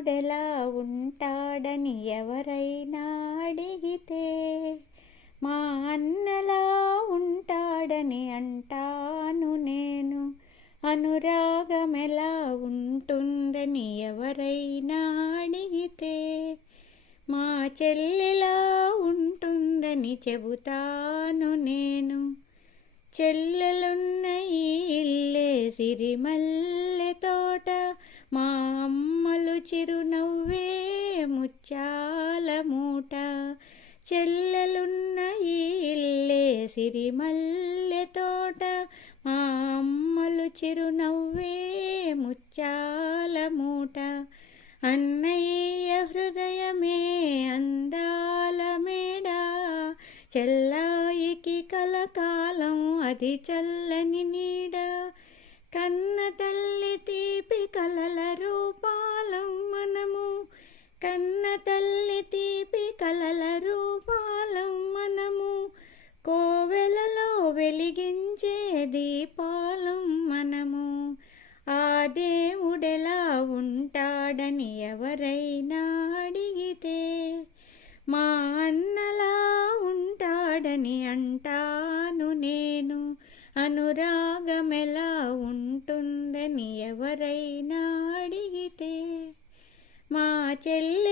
దేవుడెలా ఉంటాడని ఎవరైనా అడిగితే మా అన్నలా ఉంటాడని అంటాను నేను. అనురాగం ఎలా ఉంటుందని ఎవరైనా అడిగితే మా చెల్లెలా ఉంటుందని చెబుతాను నేను. చెల్లెలున్న ఈ ఇల్లే సిరిమల్ల చిరునవ్వే ముచ్చాల మూట. చెల్లెలున్న ఇల్లే సిరిమల్లె తోట. మా అమ్మలు చిరునవ్వే ముచ్చాల మూట. అన్నయ్య హృదయమే అందాల మేడ. చెల్లాయికి కలకాలం అది చల్లని నీ కన్న తల్లి తీపి కలల రూపాలం మనము కోవెలలో వెలిగించే దీపాలం మనము. ఆ దేవుడెలా ఉంటాడని ఎవరైనా అడిగితే మా అన్నలా ఉంటాడని అంటాను నేను. అనురాగమెలా ఉంటుందని ఎవరైనా అడిగితే మా చెల్లిలా